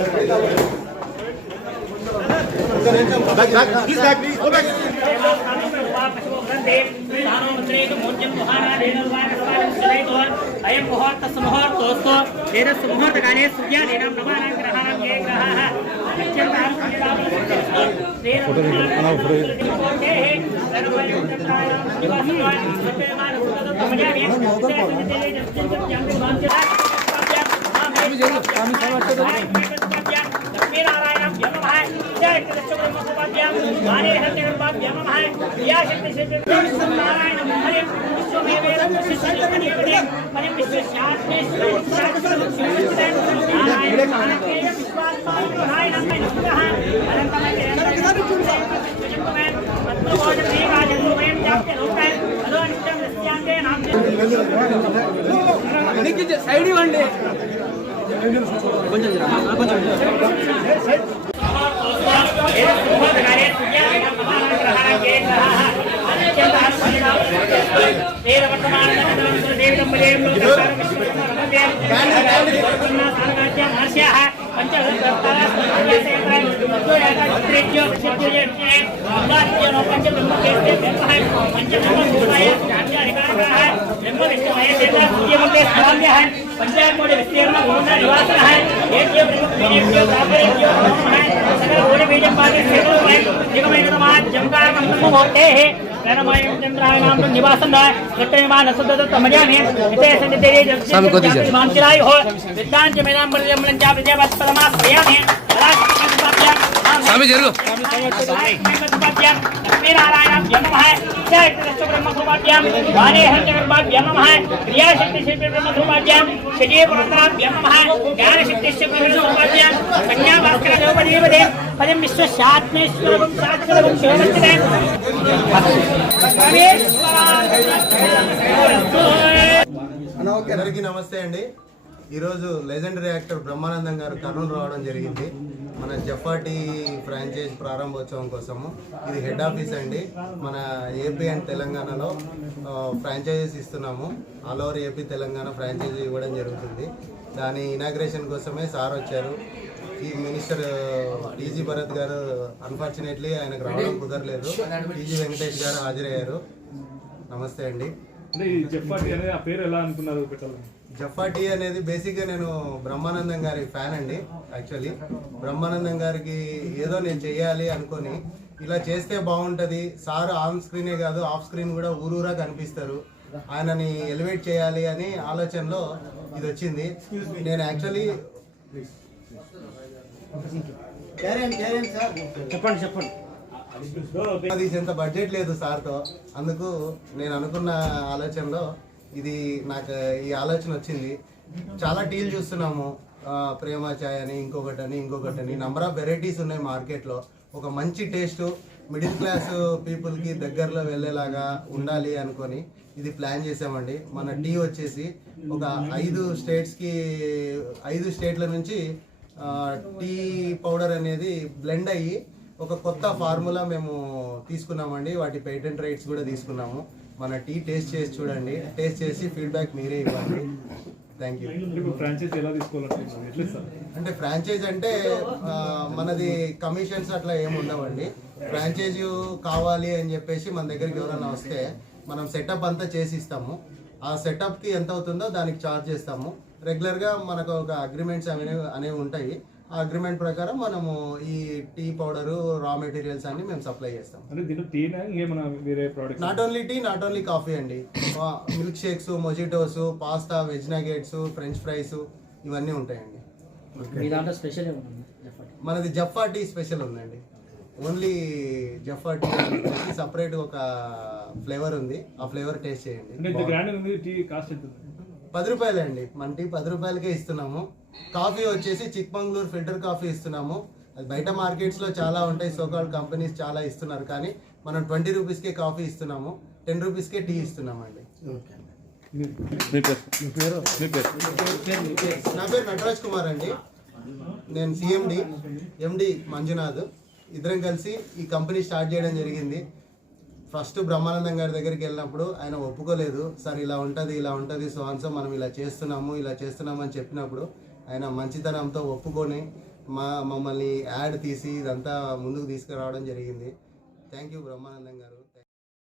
अयं मुहूर्तः मुहूर्तोऽस्तु एतस्य मुहूर्तकाले सूर्यादीनां नवानां ग्रहाणां ये ग्रहाः సైడ్ ఇవ్వండి కొంచెం पंचायत विस्तीर्ण निवास है निवासन स्वामी जरूर लक्ष्मीनारायण ब्रह्म है ब्रह्मोपाध्याय वाणी ब्रह्म है क्रियाशक्ति शिल्पी ब्रह्मोपाध्याय सजीव ब्रह्म है ज्ञान शक्ति ब्रह्मोपाध्याय कन्या भास्कर देवदेव पदम विश्वशात्मेश्वर అందరికీ నమస్తే అండి. ఈరోజు లెజెండరీ యాక్టర్ బ్రహ్మానందం గారు కర్నూలు రావడం జరిగింది మన జఫాటీ ఫ్రాంచైజ్ ప్రారంభోత్సవం కోసము. ఇది హెడ్ ఆఫీస్ అండి. మన ఏపీ అండ్ తెలంగాణలో ఫ్రాంచైజెస్ ఇస్తున్నాము. All over AP Telangana franchise ఇవ్వడం జరుగుతుంది. దాని ఇనాగ్రేషన్ కోసమే సార్ వచ్చారు. ఈ మినిస్టర్ టీజీ భరత్ గారు అన్ఫార్చునేట్లీ ఆయనకు రావడం కుదరలేదు. టీజీ వెంకటేష్ గారు హాజరయ్యారు. నమస్తే అండి. జఫాటీ అనేది బేసిక్గా నేను బ్రహ్మానందం గారి ఫ్యాన్ అండి. యాక్చువల్లీ బ్రహ్మానందం గారికి ఏదో నేను చేయాలి అనుకొని ఇలా చేస్తే బాగుంటుంది, సార్ ఆన్ స్క్రీనే కాదు ఆఫ్ స్క్రీన్ కూడా ఊరూరా కనిపిస్తారు, ఆయనని ఎలివేట్ చేయాలి అని ఆలోచనలో ఇది వచ్చింది. నేను యాక్చువల్లీ చెప్పండి అది ఎంత బడ్జెట్ లేదు సార్తో, అందుకు నేను అనుకున్న ఆలోచనలో ఇది నాకు ఈ ఆలోచన వచ్చింది. చాలా టీలు చూస్తున్నాము, ప్రేమ చాయ్ అని ఇంకొకటని నంబర్ ఆఫ్ వెరైటీస్ ఉన్నాయి మార్కెట్లో. ఒక మంచి టేస్ట్ మిడిల్ క్లాస్ పీపుల్కి దగ్గరలో వెళ్ళేలాగా ఉండాలి అనుకొని ఇది ప్లాన్ చేసామండి. మన టీ వచ్చేసి ఒక 5 స్టేట్ల నుంచి టీ పౌడర్ అనేది బ్లెండ్ అయ్యి ఒక కొత్త ఫార్ములా మేము తీసుకున్నామండి. వాటి పేటెంట్ రైట్స్ కూడా తీసుకున్నాము. మన టీ టేస్ట్ చేసి చూడండి, టేస్ట్ చేసి ఫీడ్బ్యాక్ మీరే ఇవ్వండి. Thank you. అంటే ఫ్రాంచైజ్ అంటే మనది కమిషన్స్ అట్లా ఏమి ఉండవండి. ఫ్రాంచైజీ కావాలి అని చెప్పేసి మన దగ్గరికి ఎవరైనా వస్తే మనం సెటప్ అంతా చేసి ఇస్తాము. ఆ సెటప్కి ఎంత అవుతుందో దానికి ఛార్జ్ చేస్తాము. రెగ్యులర్గా మనకు ఒక అగ్రిమెంట్స్ అనేవి ఉంటాయి. ఆ అగ్రిమెంట్ ప్రకారం మనము ఈ టీ పౌడరు రా మెటీరియల్స్ అన్ని మేము సప్లై చేస్తాం. Not only tea, not only coffee అండి. Milk shakes, mojitos, pasta, veg nuggets, french fries ఇవన్నీ ఉంటాయండి. మనది జఫాటీ స్పెషల్ ఉందండి. ఓన్లీ జఫాటీ సపరేట్ ఒక ఫ్లేవర్ ఉంది. ఆ ఫ్లేవర్ టేస్ట్ చేయండి. 10 రూపాయలే అండి. మన టీ 10 రూపాయలకే ఇస్తున్నాము. కాఫీ వచ్చేసి చిక్మంగళూరు ఫిల్టర్ కాఫీ ఇస్తున్నాము. అది బయట మార్కెట్స్లో చాలా ఉంటాయి, సోకాల్ కంపెనీస్ చాలా ఇస్తున్నారు, కానీ మనం 20 రూపీస్కే కాఫీ ఇస్తున్నాము, 10 రూపీస్కే టీ ఇస్తున్నామండి. నా పేరు నటరాజ్ కుమార్ అండి. నేను ఎండి మంజునాథ్, ఇద్దరం కలిసి ఈ కంపెనీ స్టార్ట్ చేయడం జరిగింది. ఫస్ట్ బ్రహ్మానందం గారి దగ్గరికి వెళ్ళినప్పుడు ఆయన ఒప్పుకోలేదు. సార్ ఇలా ఉంటుంది సో మనం ఇలా చేస్తున్నాము అని చెప్పినప్పుడు ఆయన మంచితనంతో ఒప్పుకొని మమ్మల్ని యాడ్ తీసి ఇదంతా ముందుకు తీసుకురావడం జరిగింది. థ్యాంక్ యూ బ్రహ్మానందం గారు.